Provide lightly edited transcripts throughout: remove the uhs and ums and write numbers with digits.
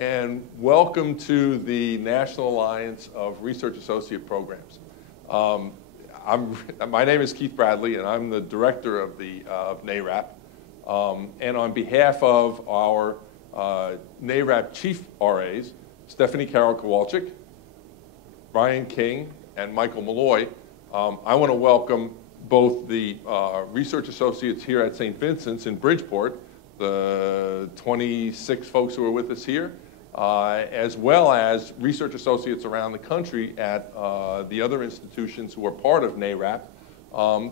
and welcome to the National Alliance of Research Associate Programs. My name is Keith Bradley, and I'm the director of NARAP. And on behalf of our NARAP chief RAs, Stephanie Carroll Kowalczyk, Ryan King, and Michael Malloy, I want to welcome both the research associates here at St. Vincent's in Bridgeport, the 26 folks who are with us here, as well as research associates around the country at the other institutions who are part of NARAP,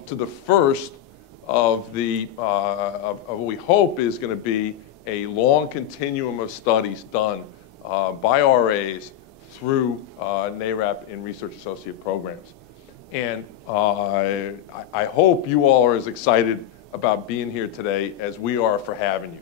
to the first of what we hope is going to be a long continuum of studies done by RAs through NARAP in research associate programs. And I hope you all are as excited about being here today as we are for having you.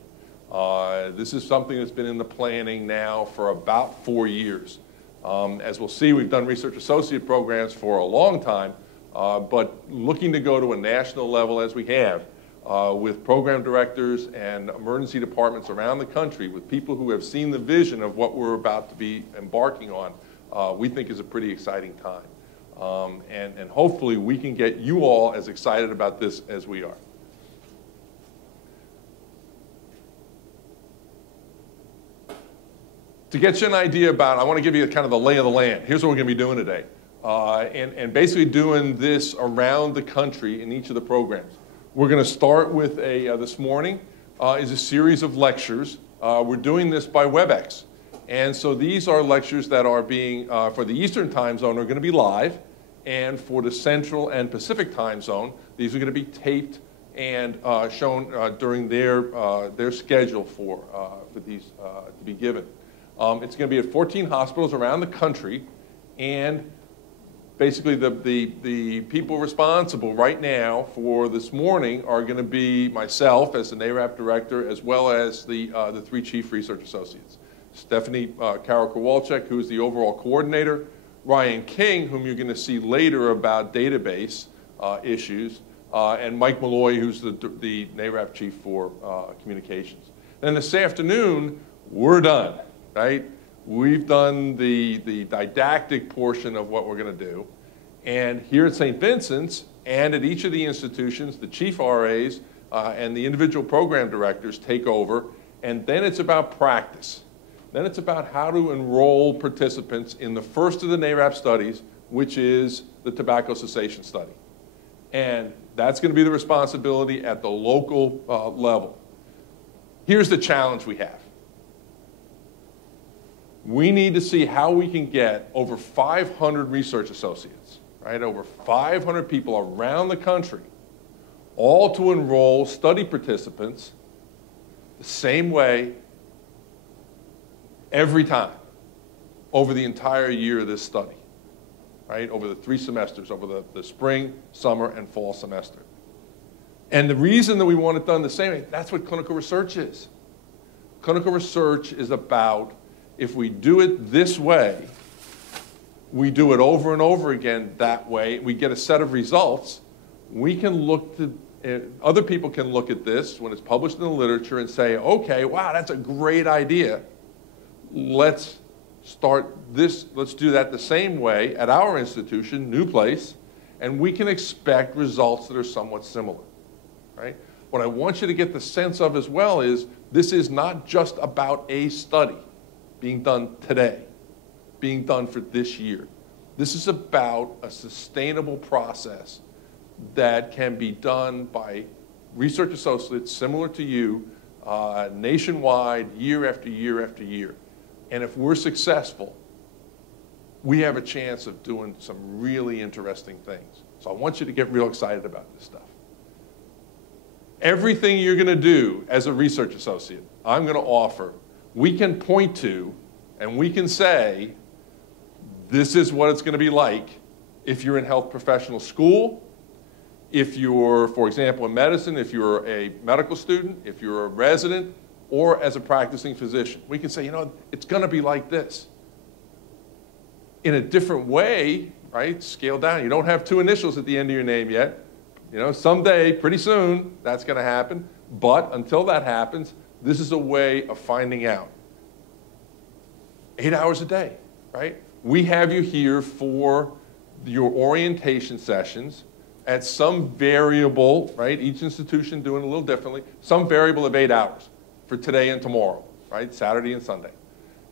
This is something that's been in the planning now for about 4 years. As we'll see, we've done research associate programs for a long time, but looking to go to a national level as we have, with program directors and emergency departments around the country, with people who have seen the vision of what we're about to be embarking on, we think is a pretty exciting time. And hopefully we can get you all as excited about this as we are. To get you an idea about, I want to give you kind of the lay of the land. Here's what we're going to be doing today. And basically doing this around the country in each of the programs. We're going to start with this morning is a series of lectures. We're doing this by WebEx. And so these are lectures that are being, for the Eastern time zone, are going to be live. And for the Central and Pacific time zone, these are going to be taped and shown during their schedule for these to be given. It's going to be at 14 hospitals around the country, and basically the people responsible right now for this morning are going to be myself as the NARAP director, as well as the 3 chief research associates. Stephanie Carroll Kowalczyk, who's the overall coordinator, Ryan King, whom you're going to see later about database issues, and Mike Malloy, who's the NARAP chief for communications. And this afternoon, we're done. Right? We've done the didactic portion of what we're going to do. And here at St. Vincent's and at each of the institutions, the chief RAs and the individual program directors take over. And then it's about practice. Then it's about how to enroll participants in the first of the NARAP studies, which is the tobacco cessation study. And that's going to be the responsibility at the local level. Here's the challenge we have. We need to see how we can get over 500 research associates, right? Over 500 people around the country, all to enroll study participants the same way every time over the entire year of this study, right? Over the 3 semesters, over the spring, summer, and fall semester. And the reason that we want it done the same way, that's what clinical research is. Clinical research is about, if we do it this way, we do it over and over again that way, we get a set of results, we can look to, other people can look at this when it's published in the literature and say, okay, wow, that's a great idea. Let's start this, let's do that the same way at our institution, new place, and we can expect results that are somewhat similar, right? What I want you to get the sense of as well is, this is not just about a study being done today, being done for this year. This is about a sustainable process that can be done by research associates similar to you, nationwide, year after year after year. And if we're successful, we have a chance of doing some really interesting things. So I want you to get real excited about this stuff. Everything you're going to do as a research associate, I'm going to offer, we can point to and we can say, this is what it's going to be like if you're in health professional school, if you're, for example, in medicine, if you're a medical student, if you're a resident, or as a practicing physician. We can say, you know, it's going to be like this. In a different way, right? Scale down. You don't have 2 initials at the end of your name yet. You know, someday, pretty soon, that's going to happen. But until that happens, this is a way of finding out. 8 hours a day, right? We have you here for your orientation sessions at some variable, right? Each institution doing it a little differently, some variable of 8 hours for today and tomorrow, right? Saturday and Sunday.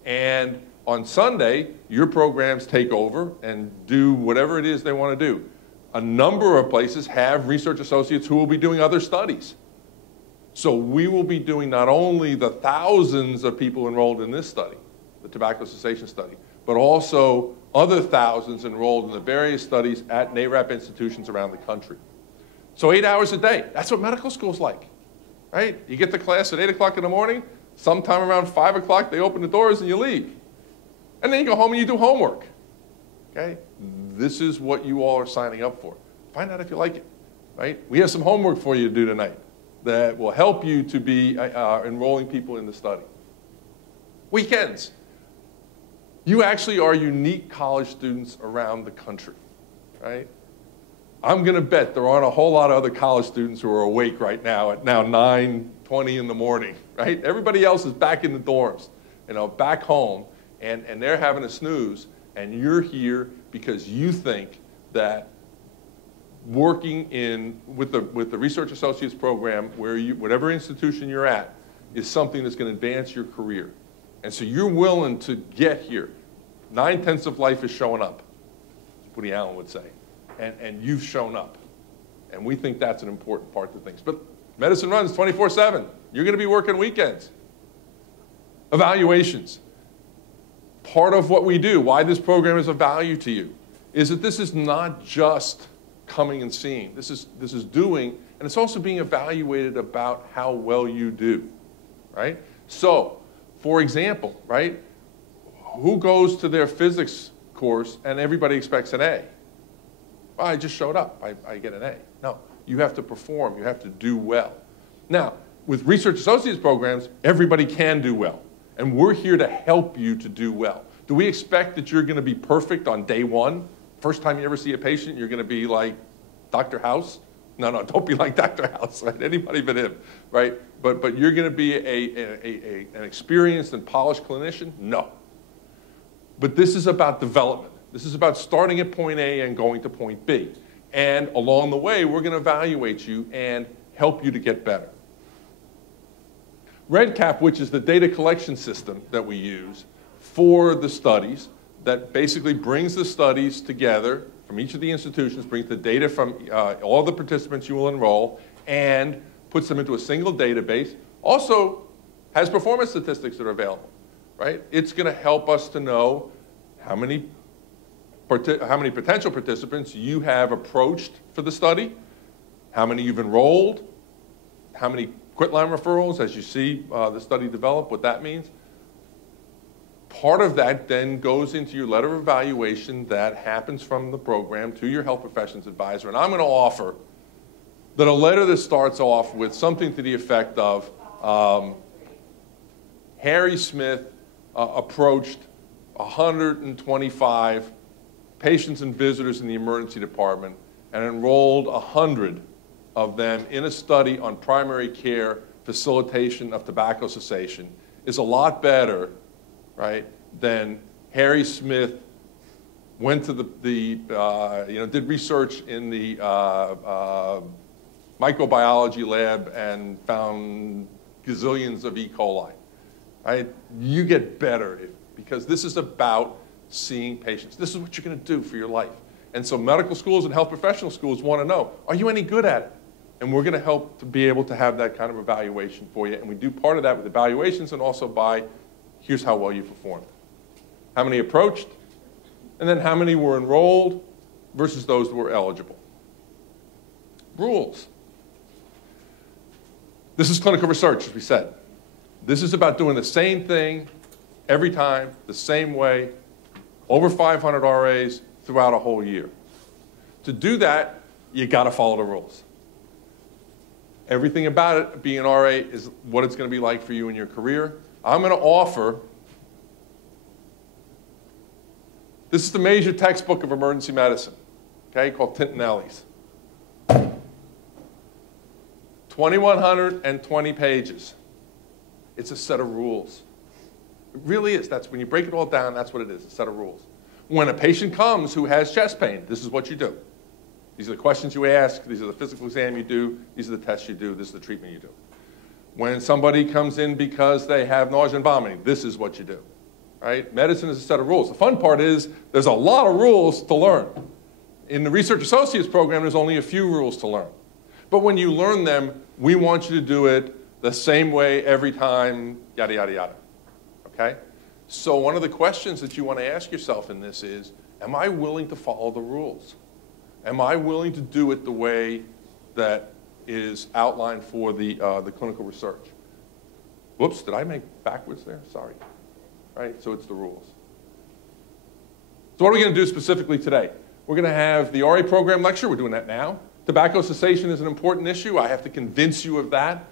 And on Sunday, your programs take over and do whatever it is they want to do. A number of places have research associates who will be doing other studies. So we will be doing not only the thousands of people enrolled in this study, the tobacco cessation study, but also other thousands enrolled in the various studies at NARAP institutions around the country. So 8 hours a day, that's what medical school's like, right? You get to class at 8 o'clock in the morning, sometime around 5 o'clock they open the doors and you leave. And then you go home and you do homework, okay? This is what you all are signing up for. Find out if you like it, right? We have some homework for you to do tonight that will help you to be enrolling people in the study. Weekends. You actually are unique college students around the country, right? I'm going to bet there aren't a whole lot of other college students who are awake right now at now 9:20 in the morning, right? Everybody else is back in the dorms, back home, and they're having a snooze, and you're here because you think that working with the Research Associates program, whatever institution you're at, is something that's going to advance your career. And so you're willing to get here. 9/10 of life is showing up, as Woody Allen would say. And you've shown up. And we think that's an important part to things. But medicine runs 24/7. You're going to be working weekends. Evaluations. Part of what we do, why this program is of value to you, is that this is not just coming and seeing. This is doing, and it's also being evaluated about how well you do, right? So, for example, right, who goes to their physics course and everybody expects an A? Well, I just showed up, I get an A. No, you have to perform, you have to do well. Now, with Research Associates programs, everybody can do well. And we're here to help you to do well. Do we expect that you're going to be perfect on day one? First time you ever see a patient, you're going to be like Dr. House? No, don't be like Dr. House, right? Anybody but him, right? But you're going to be an experienced and polished clinician? No. But this is about development. This is about starting at point A and going to point B. And along the way, we're going to evaluate you and help you to get better. REDCap, which is the data collection system that we use for the studies, that basically brings the studies together from each of the institutions, brings the data from all the participants you will enroll, and puts them into a single database, also has performance statistics that are available, right? It's going to help us to know how many potential participants you have approached for the study, how many you've enrolled, how many quitline referrals, as you see the study develop, what that means. Part of that then goes into your letter of evaluation that happens from the program to your health professions advisor. And I'm going to offer that a letter that starts off with something to the effect of Harry Smith approached 125 patients and visitors in the emergency department and enrolled 100 of them in a study on primary care facilitation of tobacco cessation is a lot better, right, than Harry Smith went to did research in the microbiology lab and found gazillions of E. coli, right? You get better because this is about seeing patients. This is what you're going to do for your life. And so medical schools and health professional schools want to know, are you any good at it? And we're going to help to be able to have that kind of evaluation for you. And we do part of that with evaluations and also by, here's how well you performed. How many approached, and then how many were enrolled versus those that were eligible. Rules. This is clinical research, as we said. This is about doing the same thing every time, the same way, over 500 RAs throughout a whole year. To do that, you got to follow the rules. Everything about it, being an RA, is what it's going to be like for you in your career. I'm going to offer, this is the major textbook of emergency medicine, okay, called Tintinelli's. 2,120 pages. It's a set of rules. It really is. That's when you break it all down, that's what it is, a set of rules. When a patient comes who has chest pain, this is what you do. These are the questions you ask, these are the physical exam you do, these are the tests you do, this is the treatment you do. When somebody comes in because they have nausea and vomiting, this is what you do, right? Medicine is a set of rules. The fun part is there's a lot of rules to learn. In the Research Associates program, there's only a few rules to learn. But when you learn them, we want you to do it the same way every time, yada, yada, yada, okay? So one of the questions that you want to ask yourself in this is, am I willing to follow the rules? Am I willing to do it the way that is outlined for the clinical research? Whoops, did I make backwards there? Sorry. Right, so it's the rules. So what are we going to do specifically today? We're going to have the RA program lecture. We're doing that now. Tobacco cessation is an important issue. I have to convince you of that.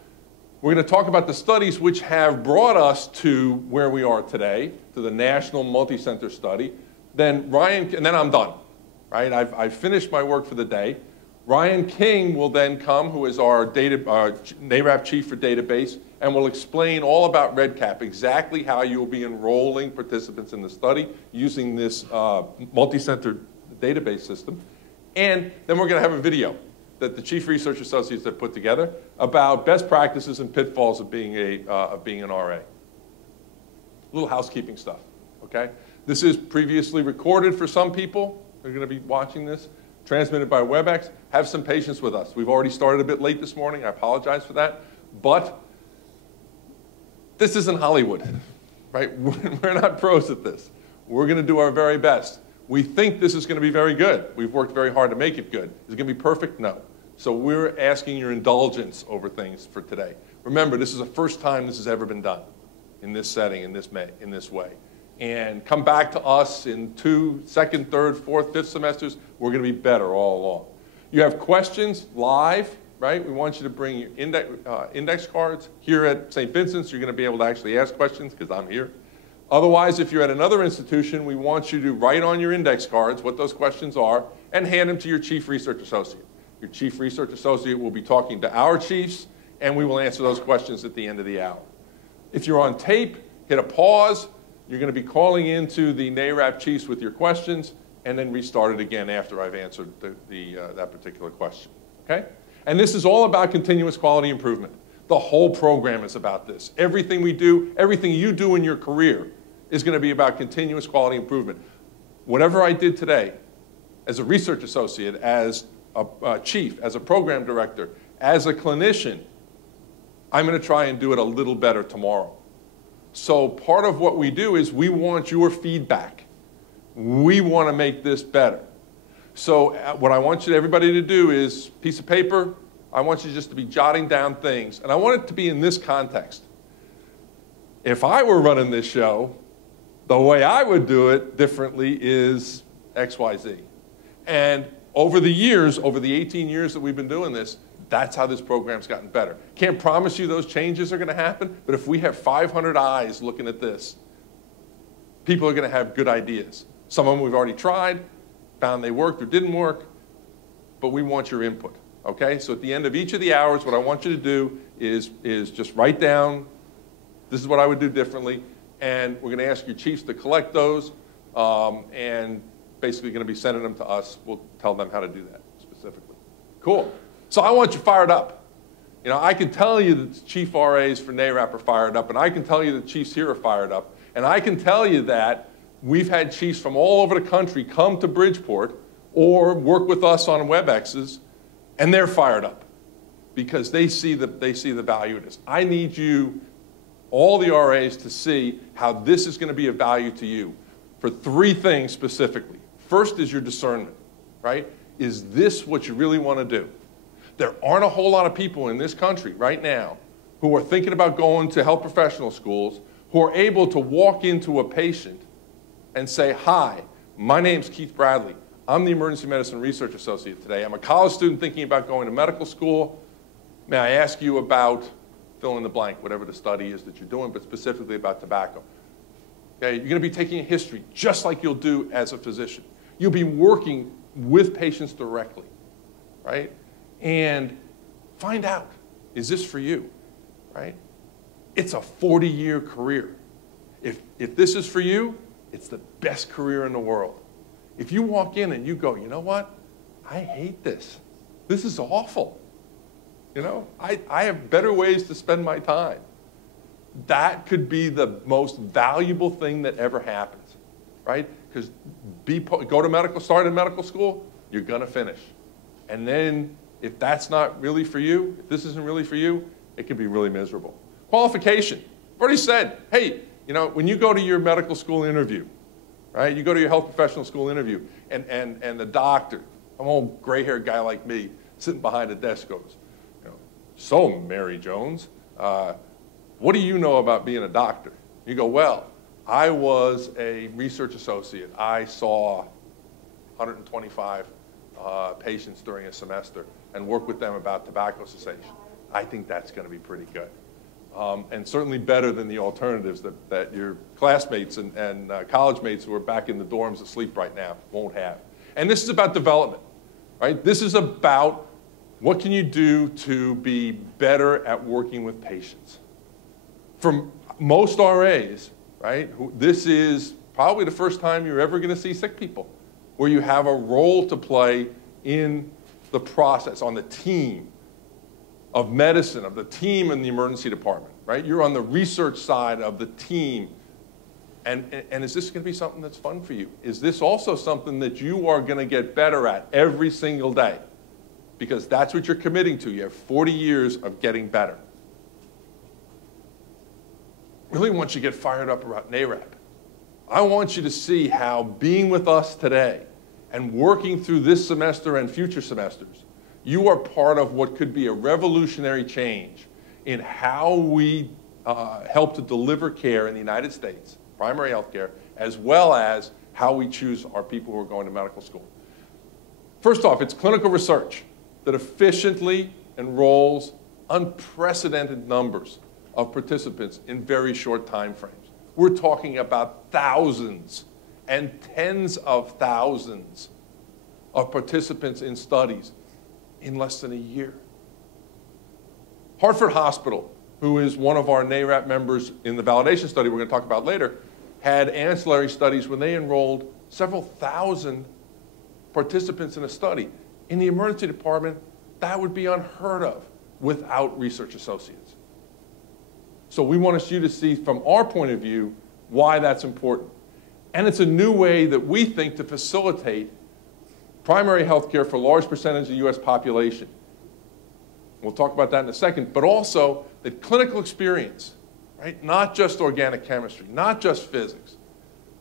We're going to talk about the studies which have brought us to where we are today, to the National Multi-Center Study. Then Ryan, and then I'm done. Right? I've finished my work for the day. Ryan King will then come, who is our NARAP chief for database, and will explain all about REDCap, exactly how you'll be enrolling participants in the study using this multi-center database system. And then we're going to have a video that the Chief Research Associates have put together about best practices and pitfalls of being an RA. A little housekeeping stuff, okay? This is previously recorded for some people. They're going to be watching this, transmitted by WebEx. Have some patience with us. We've already started a bit late this morning. I apologize for that. But this isn't Hollywood, right? We're not pros at this. We're going to do our very best. We think this is going to be very good. We've worked very hard to make it good. Is it going to be perfect? No. So we're asking your indulgence over things for today. Remember, this is the first time this has ever been done in this setting, in this way. And come back to us in 2, 2nd, 3rd, 4th, 5th semesters. We're going to be better all along. You have questions live, right? We want you to bring your index cards. Here at St. Vincent's, you're going to be able to actually ask questions because I'm here. Otherwise, if you're at another institution, we want you to write on your index cards what those questions are and hand them to your Chief Research Associate. Your Chief Research Associate will be talking to our chiefs, and we will answer those questions at the end of the hour. If you're on tape, hit a pause. You're going to be calling into the NARAP chiefs with your questions, and then restart it again after I've answered that particular question, okay? And this is all about continuous quality improvement. The whole program is about this. Everything we do, everything you do in your career is going to be about continuous quality improvement. Whatever I did today, as a research associate, as a chief, as a program director, as a clinician, I'm going to try and do it a little better tomorrow. So part of what we do is we want your feedback. We want to make this better. So what I want everybody to do is piece of paper. I want you just to be jotting down things. And I want it to be in this context. If I were running this show, the way I would do it differently is X, Y, Z. And over the years, over the 18 years that we've been doing this, that's how this program's gotten better. Can't promise you those changes are going to happen, but if we have 500 eyes looking at this, people are going to have good ideas. Some of them we've already tried, found they worked or didn't work, but we want your input, okay? So at the end of each of the hours, what I want you to do is just write down, this is what I would do differently, and we're going to ask your chiefs to collect those, and basically going to be sending them to us. We'll tell them how to do that specifically. Cool. So I want you fired up. You know, I can tell you that the chief RAs for NARAP are fired up, and I can tell you that chiefs here are fired up, and I can tell you that we've had chiefs from all over the country come to Bridgeport or work with us on WebExes, and they're fired up because they see the value in this. I need you, all the RAs, to see how this is going to be of value to you for 3 things specifically. First is your discernment, right? Is this what you really want to do? There aren't a whole lot of people in this country right now who are thinking about going to health professional schools who are able to walk into a patient and say, hi, my name's Keith Bradley. I'm the Emergency Medicine Research Associate today. I'm a college student thinking about going to medical school. May I ask you about fill in the blank, whatever the study is that you're doing, but specifically about tobacco. Okay, you're going to be taking a history just like you'll do as a physician. You'll be working with patients directly, right? And find out, is this for you, right? It's a 40-year career. If this is for you, it's the best career in the world. If you walk in and you go, you know what? I hate this. This is awful. You know, I have better ways to spend my time. That could be the most valuable thing that ever happens, right? Because start in medical school, you're gonna finish. And then if that's not really for you, if this isn't really for you, it can be really miserable. Qualification. I've already said, hey, you know, when you go to your medical school interview, right? You go to your health professional school interview, and the doctor, an old gray-haired guy like me, sitting behind a desk goes, you know, so Mary Jones, what do you know about being a doctor? You go, well, I was a research associate. I saw 125 patients during a semester and worked with them about tobacco cessation. I think that's going to be pretty good. And certainly better than the alternatives that your classmates and college mates who are back in the dorms asleep right now won't have. And this is about development, right? This is about what can you do to be better at working with patients. For most RAs, right, this is probably the first time you're ever going to see sick people, where you have a role to play in the process, on the team of medicine, of the team in the emergency department, right? You're on the research side of the team. And is this going to be something that's fun for you? Is this also something that you are going to get better at every single day? Because that's what you're committing to. You have 40 years of getting better. Really want you to get fired up about NARAP. I want you to see how being with us today and working through this semester and future semesters, you are part of what could be a revolutionary change in how we help to deliver care in the United States, primary health care, as well as how we choose our people who are going to medical school. First off, it's clinical research that efficiently enrolls unprecedented numbers of participants in very short time frames. We're talking about thousands and tens of thousands of participants in studies in less than a year. Hartford Hospital, who is one of our NARAP members in the validation study we're going to talk about later, had ancillary studies when they enrolled several thousand participants in a study. In the emergency department, that would be unheard of without research associates. So we want you to see from our point of view why that's important. And it's a new way that we think to facilitate primary health care for a large percentage of the US population. We'll talk about that in a second, but also that clinical experience, right? Not just organic chemistry, not just physics,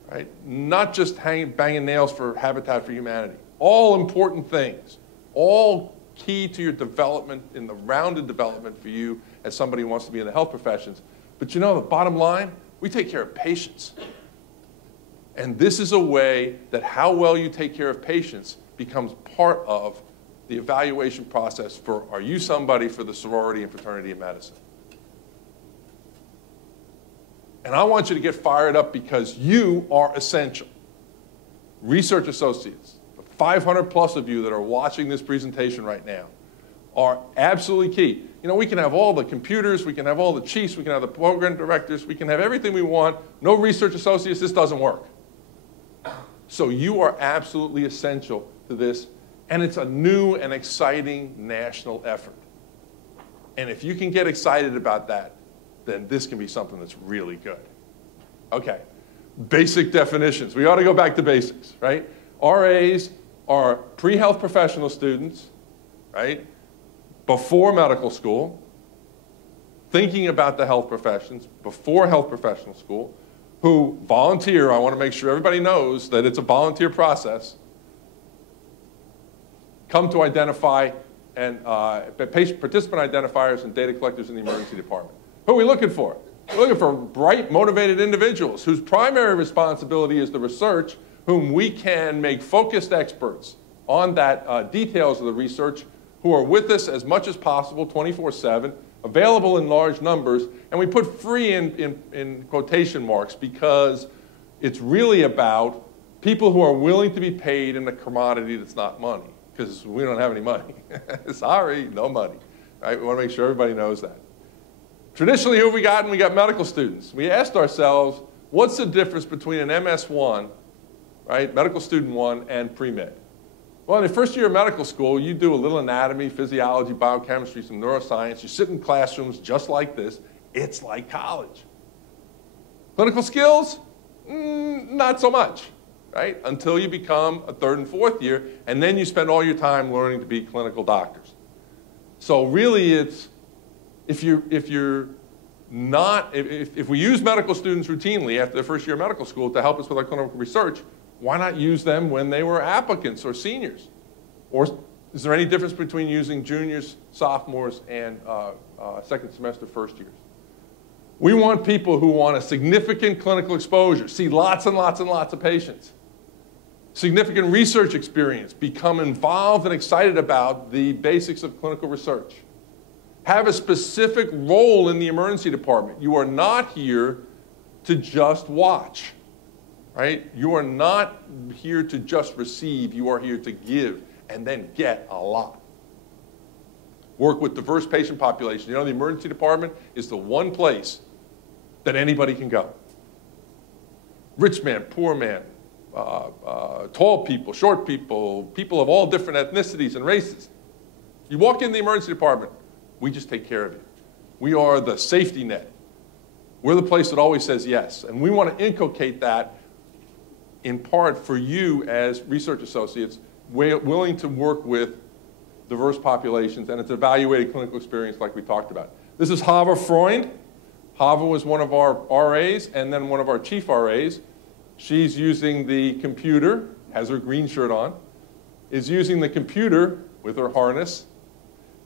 right? Not just banging nails for Habitat for Humanity. All important things, all key to your development, in the rounded development for you as somebody who wants to be in the health professions. But you know, the bottom line, we take care of patients. And this is a way that how well you take care of patients becomes part of the evaluation process for, are you somebody for the sorority and fraternity of medicine? And I want you to get fired up because you are essential. Research associates, the 500 plus of you that are watching this presentation right now, are absolutely key. You know, we can have all the computers, we can have all the chiefs, we can have the program directors, we can have everything we want. No research associates, this doesn't work. So you are absolutely essential to this, and it's a new and exciting national effort. And if you can get excited about that, then this can be something that's really good. Okay, basic definitions. We ought to go back to basics, right? RAs are pre-health professional students, right? Before medical school, thinking about the health professions, before health professional school, who volunteer. I want to make sure everybody knows that it's a volunteer process. Come to identify and participant identifiers and data collectors in the emergency department. Who are we looking for? We're looking for bright, motivated individuals whose primary responsibility is the research, whom we can make focused experts on that details of the research, who are with us as much as possible, 24/7, available in large numbers, and we put free in quotation marks because it's really about people who are willing to be paid in a commodity that's not money, because we don't have any money. Sorry, no money. Right? We want to make sure everybody knows that. Traditionally, who have we got? We got medical students. We asked ourselves, What's the difference between an MS1, right, medical student 1, and pre-med? Well, in the first year of medical school, you do a little anatomy, physiology, biochemistry, some neuroscience. You sit in classrooms just like this. It's like college. Clinical skills? Not so much, right? Until you become a third and fourth year, and then you spend all your time learning to be clinical doctors. So really, it's if we use medical students routinely after their first year of medical school to help us with our clinical research, why not use them when they were applicants or seniors? Or is there any difference between using juniors, sophomores, and second semester first years? We want people who want a significant clinical exposure, see lots and lots and lots of patients, significant research experience, become involved and excited about the basics of clinical research, have a specific role in the emergency department. You are not here to just watch, right? You are not here to just receive. You are here to give and then get a lot. Work with diverse patient populations. You know, the emergency department is the one place that anybody can go. Rich man, poor man, tall people, short people, people of all different ethnicities and races. You walk in the emergency department, we just take care of you. We are the safety net. We're the place that always says yes. And we want to inculcate that in part for you as research associates, willing to work with diverse populations, and it's evaluated clinical experience like we talked about. This is Hava Freund. Hava was one of our RAs and then one of our chief RAs. She's using the computer, has her green shirt on, is using the computer with her harness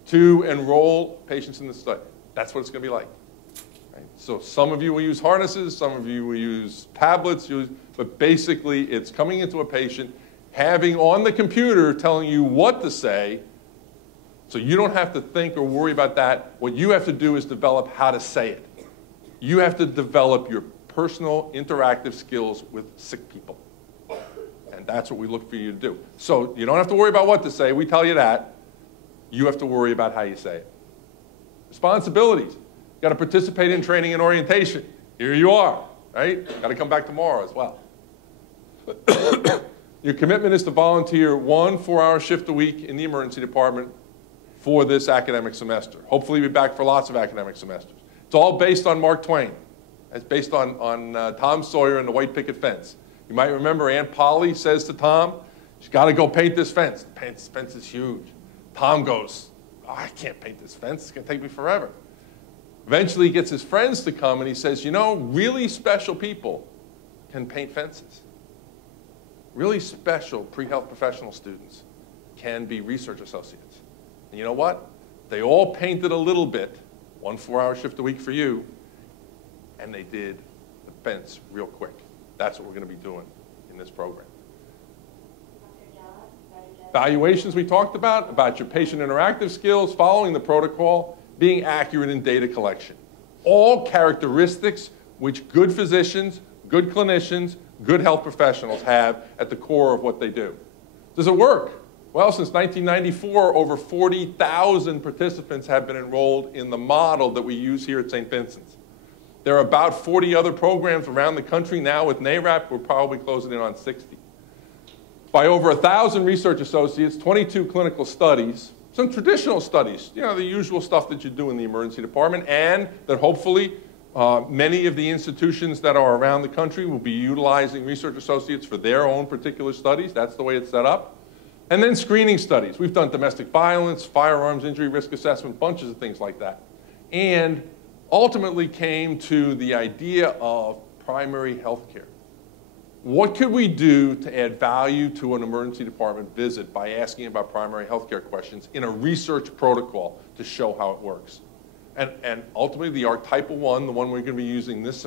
to enroll patients in the study. That's what it's going to be like. Right? So some of you will use harnesses, some of you will use tablets, but basically it's coming into a patient, having on the computer telling you what to say, so you don't have to think or worry about that. What you have to do is develop how to say it. You have to develop your personal interactive skills with sick people. And that's what we look for you to do. So you don't have to worry about what to say. We tell you that. You have to worry about how you say it. Responsibilities. You got to participate in training and orientation. Here you are, right? Got to come back tomorrow as well. Your commitment is to volunteer 1 4-hour shift a week in the emergency department for this academic semester. Hopefully you'll be back for lots of academic semesters. It's all based on Mark Twain. It's based on Tom Sawyer and the white picket fence. You might remember Aunt Polly says to Tom, "She's got to go paint this fence. This fence is huge." Tom goes, "Oh, I can't paint this fence. It's going to take me forever." Eventually he gets his friends to come and he says, "You know, really special people can paint fences. Really special pre-health professional students can be research associates. And you know what? They all painted a little bit, 1 4-hour shift a week for you, and they did the fence real quick." That's what we're going to be doing in this program. Evaluations we talked about your patient interactive skills, following the protocol, being accurate in data collection. All characteristics which good physicians, good clinicians, good health professionals have at the core of what they do. Does it work? Well, since 1994, over 40,000 participants have been enrolled in the model that we use here at St. Vincent's. There are about 40 other programs around the country now. With NARAP, we're probably closing in on 60. By over 1,000 research associates, 22 clinical studies, some traditional studies, you know, the usual stuff that you do in the emergency department, and that hopefully many of the institutions that are around the country will be utilizing research associates for their own particular studies. That's the way it's set up. And then screening studies. We've done domestic violence, firearms injury risk assessment, bunches of things like that. And ultimately came to the idea of primary health care. What could we do to add value to an emergency department visit by asking about primary health care questions in a research protocol to show how it works? And ultimately, the archetypal one, the one we're going to be using this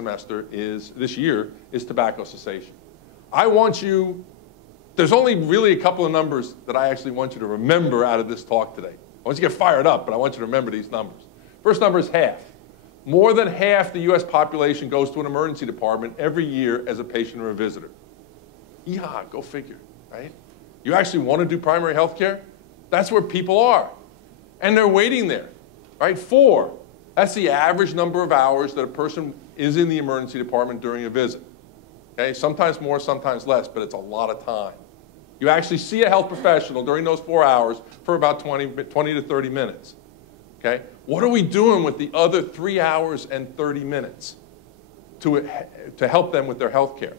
year, is tobacco cessation. I want you, there's only really a couple of numbers that I actually want you to remember out of this talk today. I want you to get fired up, but I want you to remember these numbers. First number is half. More than half the US population goes to an emergency department every year as a patient or a visitor. Yeehaw, go figure, right? You actually want to do primary health care? That's where people are. And they're waiting there, right? 4, that's the average number of hours that a person is in the emergency department during a visit. Okay, sometimes more, sometimes less, but it's a lot of time. You actually see a health professional during those 4 hours for about 20 to 30 minutes. Okay? What are we doing with the other 3 hours and 30 minutes to help them with their health care?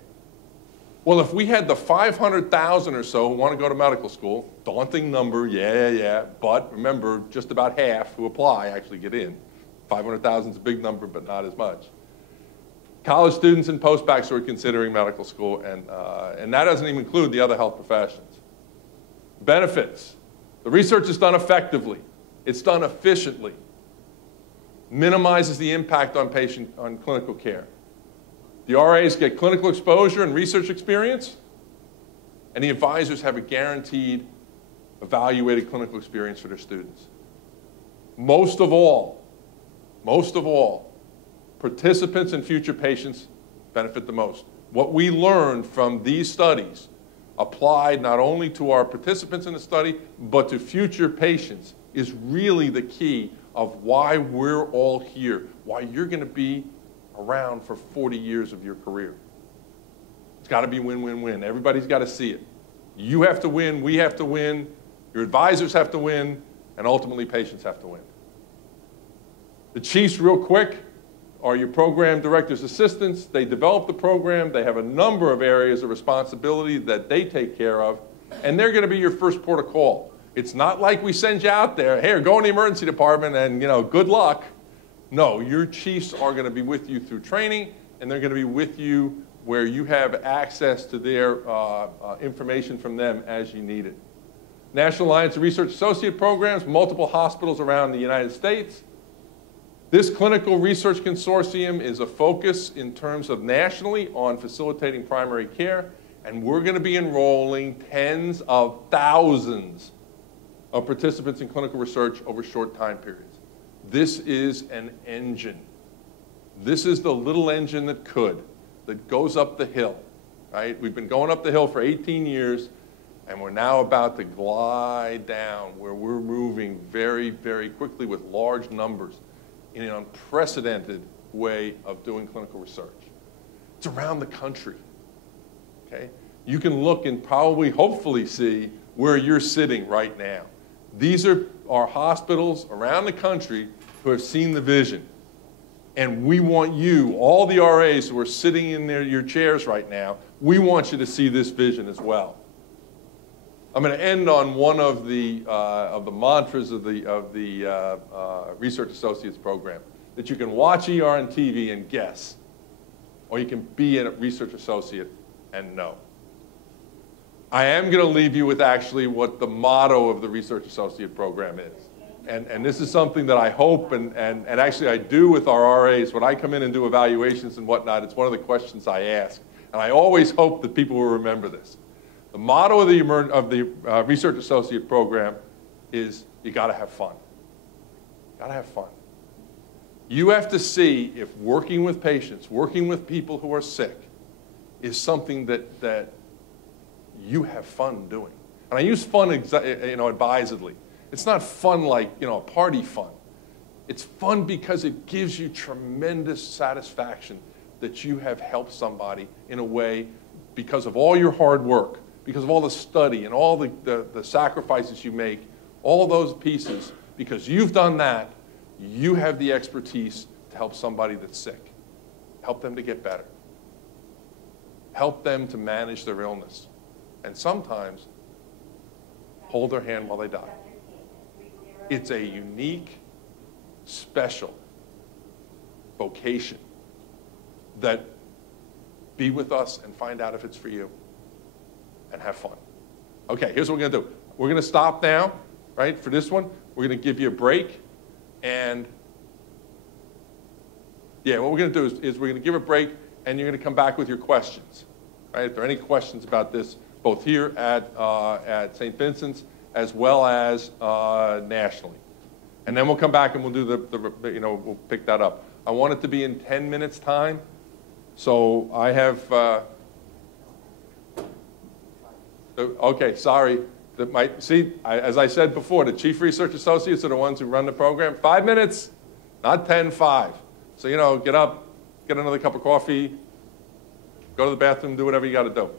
Well, if we had the 500,000 or so who want to go to medical school, daunting number, yeah, but remember, just about half who apply actually get in. 500,000 is a big number, but not as much. College students and postbacks who are considering medical school, and that doesn't even include the other health professions. Benefits. The research is done effectively. It's done efficiently. Minimizes the impact on clinical care. The RAs get clinical exposure and research experience, and the advisors have a guaranteed evaluated clinical experience for their students. Most of all, participants and future patients benefit the most. What we learned from these studies applied not only to our participants in the study, but to future patients is really the key of why we're all here, why you're going to be around for 40 years of your career. It's got to be win-win-win. Everybody's got to see it. You have to win, we have to win, your advisors have to win, and ultimately patients have to win. The chiefs, real quick, are your program director's assistants. They develop the program. They have a number of areas of responsibility that they take care of, and they're going to be your first port of call. It's not like we send you out there, hey, go in the emergency department and, good luck. No, your chiefs are going to be with you through training, and they're going to be with you where you have access to their information from them as you need it. National Alliance of Research Associate Programs, multiple hospitals around the United States. This clinical research consortium is a focus in terms of nationally on facilitating primary care, and we're going to be enrolling tens of thousands of participants in clinical research over short time periods. This is an engine. This is the little engine that goes up the hill, right? We've been going up the hill for 18 years, and we're now about to glide down where we're moving very, very quickly with large numbers in an unprecedented way of doing clinical research. It's around the country, okay? You can look and probably, hopefully see where you're sitting right now. These are our hospitals around the country who have seen the vision. And we want you, all the RAs who are sitting in your chairs right now, we want you to see this vision as well. I'm going to end on one of the mantras of the Research Associates program, that you can watch ER on TV and guess, or you can be a research associate and know. I am going to leave you with actually what the motto of the Research Associate program is. And this is something that I hope and actually I do with our RAs. When I come in and do evaluations and whatnot, it's one of the questions I ask. And I always hope that people will remember this. The motto of the Research Associate program is you got to have fun. Got to have fun. You have to see if working with patients, working with people who are sick, is something that you have fun doing. And I use fun advisedly. It's not fun like party fun. It's fun because it gives you tremendous satisfaction that you have helped somebody in a way because of all your hard work, because of all the study and all the sacrifices you make, all those pieces, because you've done that, you have the expertise to help somebody that's sick. Help them to get better. Help them to manage their illness. And sometimes hold their hand while they die. It's a unique, special vocation that be with us and find out if it's for you and have fun. Okay, here's what we're going to do. We're going to stop now, right, for this one. We're going to give you a break. And, yeah, what we're going to do is we're going to give a break, and you're going to come back with your questions. Right? If there are any questions about this, both here at St. Vincent's as well as nationally. And then we'll come back and we'll do we'll pick that up. I want it to be in 10 minutes time. So I have, okay, sorry. As I said before, the Chief Research Associates are the ones who run the program. 5 minutes, not 10, 5. So, get up, get another cup of coffee, go to the bathroom, do whatever you got to do.